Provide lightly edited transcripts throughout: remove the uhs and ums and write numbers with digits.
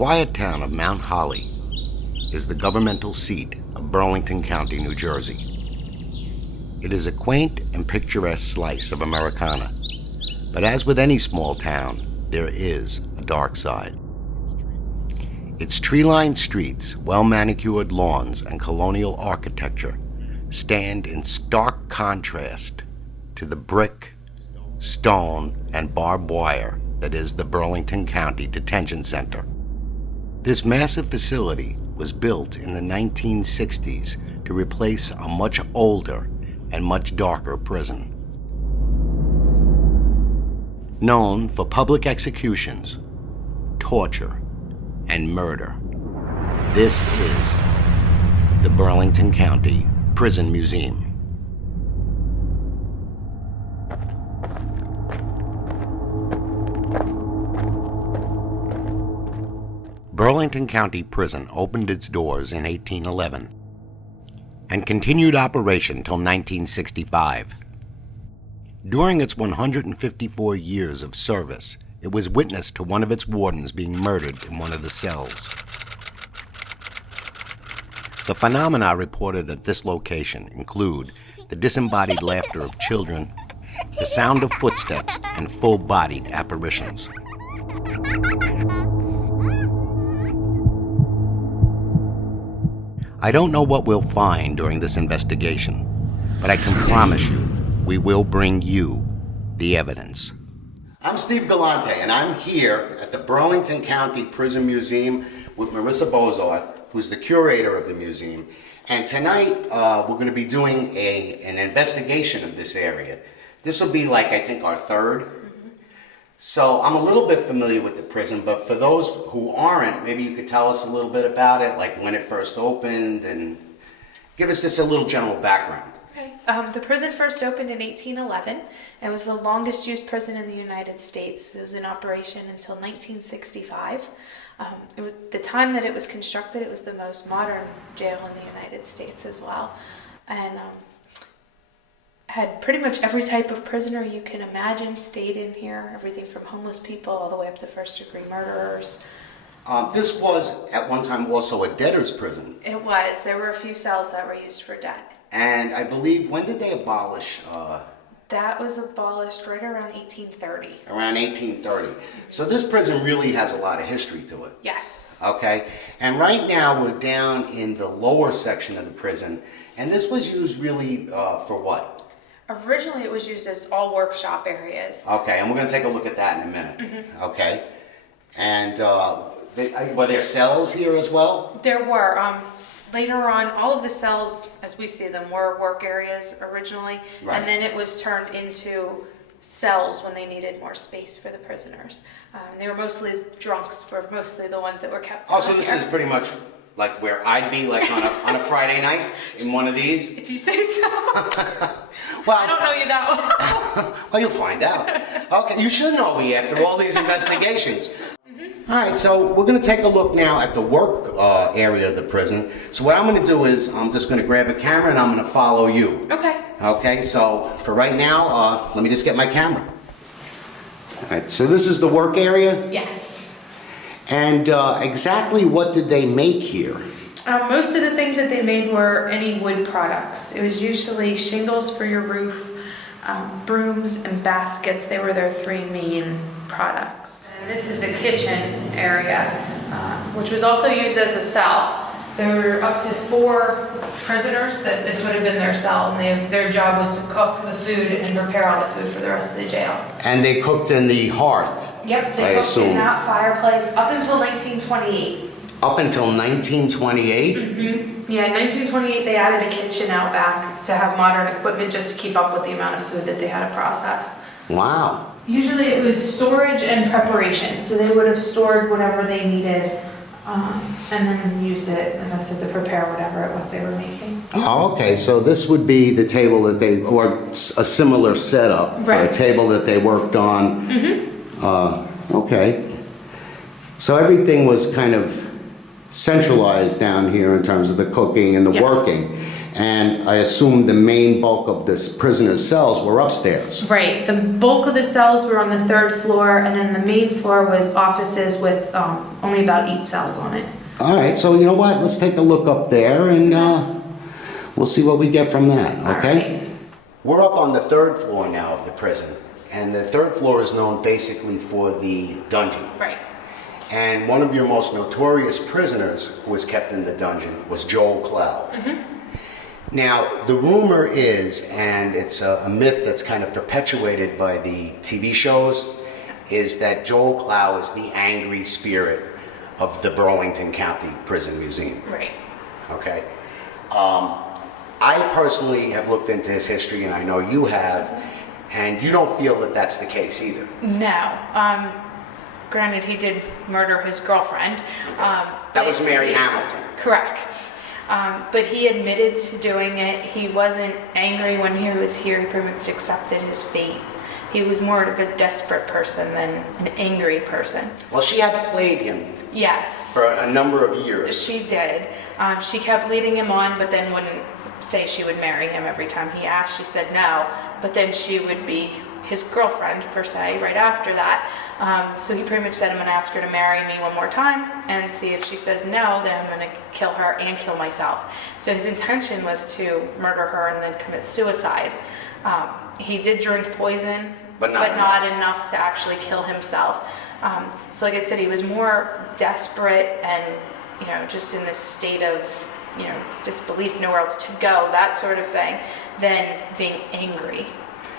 quiet town of Mount Holly is the governmental seat of Burlington County, New Jersey. It is a quaint and picturesque slice of Americana, but as with any small town, there is a dark side. Its tree-lined streets, well-manicured lawns, and colonial architecture stand in stark contrast to the brick, stone, and barbed wire that is the Burlington County Detention Center. This massive facility was built in the 1960s to replace a much older and much darker prison. Known for public executions, torture, and murder, this is the Burlington County Prison Museum. Burlington County Prison opened its doors in 1811 and continued operation until 1965. During its 154 years of service, it was witness to one of its wardens being murdered in one of the cells. The phenomena reported at this location include the disembodied laughter of children, the sound of footsteps, and full-bodied apparitions. I don't know what we'll find during this investigation, but I can promise you we will bring you the evidence. I'm Steve Galante, and I'm here at the Burlington County Prison Museum with Marissa Bozarth, who's the curator of the museum. And tonight we're going to be doing an investigation of this area. This will be I think our third. So I'm a little bit familiar with the prison, but for those who aren't, maybe you could tell us a little bit about it, like when it first opened, and give us just a little general background. Okay. The prison first opened in 1811 and was the longest used prison in the United States. It was in operation until 1965. It was the time that it was constructed. It was the most modern jail in the United States as well, and had pretty much every type of prisoner you can imagine stayed in here. Everything from homeless people all the way up to first-degree murderers. This was at one time also a debtor's prison. It was. There were a few cells that were used for debt. And I believe, when did they abolish? That was abolished right around 1830. Around 1830. So this prison really has a lot of history to it. Yes. Okay. And right now we're down in the lower section of the prison. And this was used really for what? Originally it was used as all workshop areas. Okay, and we're going to take a look at that in a minute. Mm-hmm. Okay. And were there cells here as well? There were. Later on, all of the cells, as we see them, were work areas originally. Right. And then it was turned into cells when they needed more space for the prisoners. They were mostly drunks, were mostly the ones that were kept. Oh, so this is pretty much like where I'd be, like on a Friday night in one of these? If you say so. Well, I don't know you that well. Well, you'll find out. Okay, you should know me after all these investigations. Mm-hmm. All right, so we're going to take a look now at the work area of the prison. So what I'm going to do is I'm just going to grab a camera and I'm going to follow you. Okay. Okay, so for right now, let me just get my camera. All right, so this is the work area? Yes. And exactly what did they make here? Most of the things that they made were any wood products. It was usually shingles for your roof, brooms, and baskets. They were their three main products. And this is the kitchen area, which was also used as a cell. There were up to 4 prisoners that this would have been their cell, and their job was to cook the food and prepare all the food for the rest of the jail. And they cooked in the hearth? Yep, they cooked in that fireplace up until 1928. Up until 1928? Mm-hmm. Yeah, in 1928 they added a kitchen out back to have modern equipment just to keep up with the amount of food that they had to process. Wow. Usually it was storage and preparation, so they would have stored whatever they needed and then used it, in a sense, to prepare whatever it was they were making. Oh, okay, so this would be the table that they, or a similar setup for a table that they worked on. Mm-hmm. Okay. So everything was kind of centralized down here in terms of the cooking and the working. And I assume the main bulk of the prisoner's cells were upstairs. Right, the bulk of the cells were on the 3rd floor, and then the main floor was offices with only about 8 cells on it. All right, so you know what? Let's take a look up there and we'll see what we get from that, okay? Right. We're up on the 3rd floor now of the prison, and the 3rd floor is known basically for the dungeon. Right. And one of your most notorious prisoners who was kept in the dungeon was Joel Clow. Now, the rumor is, and it's a myth that's kind of perpetuated by the TV shows, is that Joel Clow is the angry spirit of the Burlington County Prison Museum. Right. Okay? I personally have looked into his history, and I know you have, and you don't feel that that's the case either. No. Granted, he did murder his girlfriend. That was Mary Hamilton. Correct. But he admitted to doing it. He wasn't angry when he was here. He pretty much accepted his fate. He was more of a desperate person than an angry person. Well, she had played him Yes. for a number of years. She did. She kept leading him on, but then wouldn't say she would marry him every time he asked. She said no, but then she would be his girlfriend, per se, right after that. So he pretty much said, I'm going to ask her to marry me one more time and see if she says no, then I'm going to kill her and kill myself. So his intention was to murder her and then commit suicide. He did drink poison, but not enough to actually kill himself. So like I said, he was more desperate and, just in this state of, disbelief, nowhere else to go, that sort of thing, than being angry.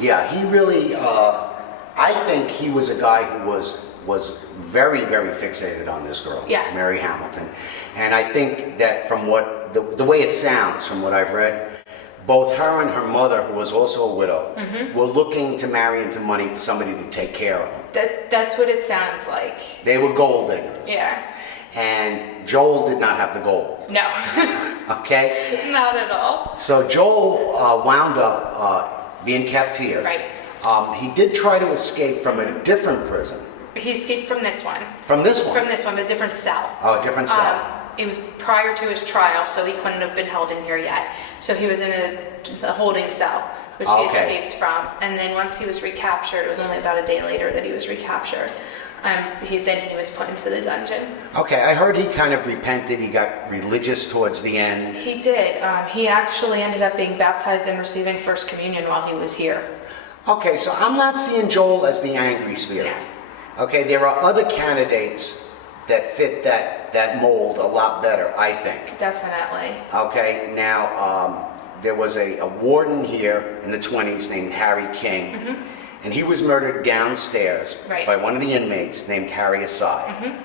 Yeah, he really, I think he was a guy who was very, very fixated on this girl, Mary Hamilton. And I think that from what, the way it sounds from what I've read, both her and her mother, who was also a widow, were looking to marry into money for somebody to take care of them. That's what it sounds like. They were gold diggers. Yeah. And Joel did not have the gold. No. Okay? Not at all. So Joel wound up being kept here. Right. He did try to escape from a different prison. He escaped from this one. From this one? From this one, but a different cell. Oh, a different cell. It was prior to his trial, so he couldn't have been held in here yet. So he was in a holding cell, which he escaped from. And then once he was recaptured, it was only about a day later that he was recaptured. Then he was put into the dungeon. Okay, I heard he kind of repented. He got religious towards the end. He did. He actually ended up being baptized and receiving First Communion while he was here. Okay, so I'm not seeing Joel as the angry spirit. No. Okay, there are other candidates that fit that mold a lot better, I think. Definitely. Okay, now there was a warden here in the 20s named Harry King, and he was murdered downstairs by one of the inmates named Harry Asai.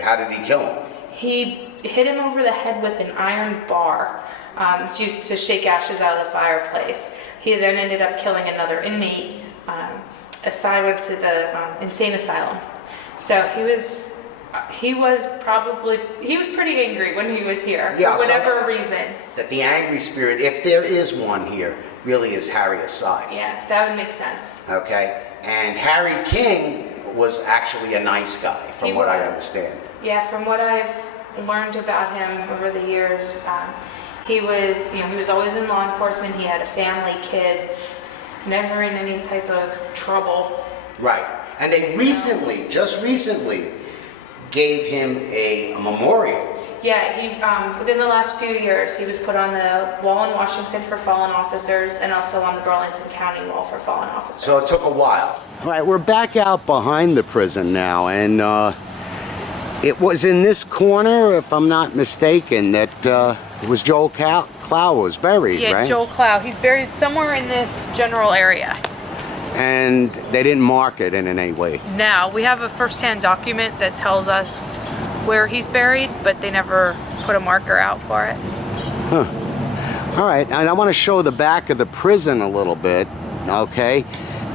How did he kill him? He hit him over the head with an iron bar. It's used to shake ashes out of the fireplace. He then ended up killing another inmate. Asai went to the insane asylum. So he was pretty angry when he was here, for whatever reason. That the angry spirit, if there is one here, really is Harry Asai. Yeah, that would make sense. Okay, and Harry King was actually a nice guy, from what I understand. Yeah, from what I've learned about him over the years, he was always in law enforcement. He had a family, kids, never in any type of trouble. Right. And they just recently, gave him a memorial. Yeah, he within the last few years, he was put on the wall in Washington for fallen officers and also on the Burlington County wall for fallen officers. So it took a while. All right, we're back out behind the prison now, and it was in this corner, if I'm not mistaken, that it was Joel Clow was buried, right? Yeah, Joel Clow. He's buried somewhere in this general area. And they didn't mark it in any way? No, we have a first-hand document that tells us where he's buried, but they never put a marker out for it. Huh. All right, and I want to show the back of the prison a little bit, okay?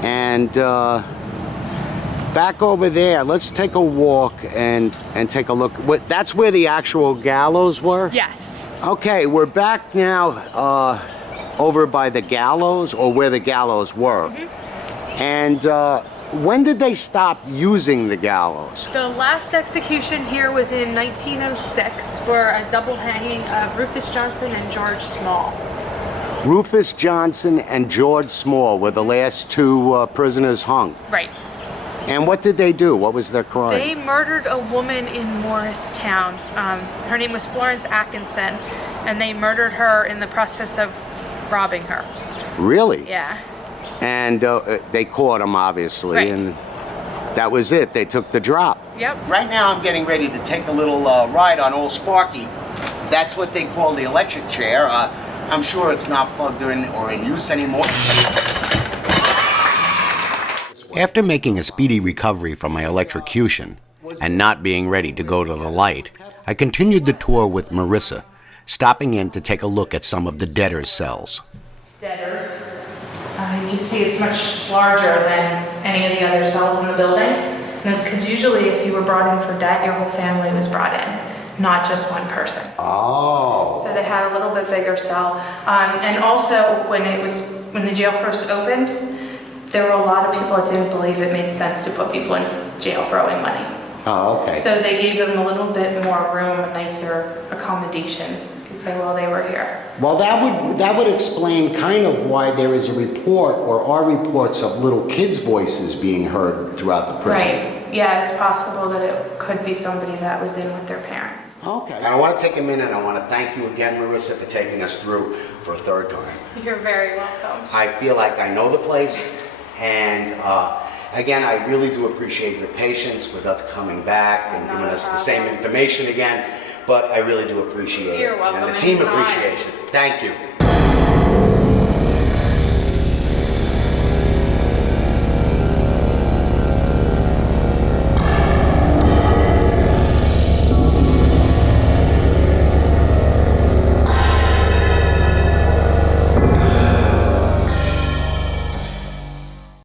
And back over there, let's take a walk and take a look. That's where the actual gallows were? Yes. Okay, we're back now over by the gallows, or where the gallows were. And when did they stop using the gallows? The last execution here was in 1906 for a double hanging of Rufus Johnson and George Small. Rufus Johnson and George Small were the last two prisoners hung. Right. And what did they do? What was their crime? They murdered a woman in Morristown. Her name was Florence Atkinson, and they murdered her in the process of robbing her. Really? Yeah. And they caught him, obviously, Right. and that was it. They took the drop. Yep. Right now I'm getting ready to take a little ride on Old Sparky. That's what they call the electric chair. I'm sure it's not plugged in or in use anymore. After making a speedy recovery from my electrocution and not being ready to go to the light, I continued the tour with Marissa, stopping in to take a look at some of the debtors' cells. Debtors. You can see it's much larger than any of the other cells in the building. And that's because usually if you were brought in for debt, your whole family was brought in, not just one person. Oh. So they had a little bit bigger cell. And also when the jail first opened, there were a lot of people that didn't believe it made sense to put people in jail for owing money. Oh, okay. So they gave them a little bit more room, nicer accommodations. You could say, well, they were here. Well, that would explain kind of why there is a report or are reports of little kids' voices being heard throughout the prison. Right. Yeah, it's possible that it could be somebody that was in with their parents. Okay. And I want to take a minute. I want to thank you again, Marissa, for taking us through for a third time. You're very welcome. I feel like I know the place, and again, I really do appreciate your patience with us coming back and giving us the same information again, but I really do appreciate it. You're welcome. And the team Anytime. appreciation. Thank you.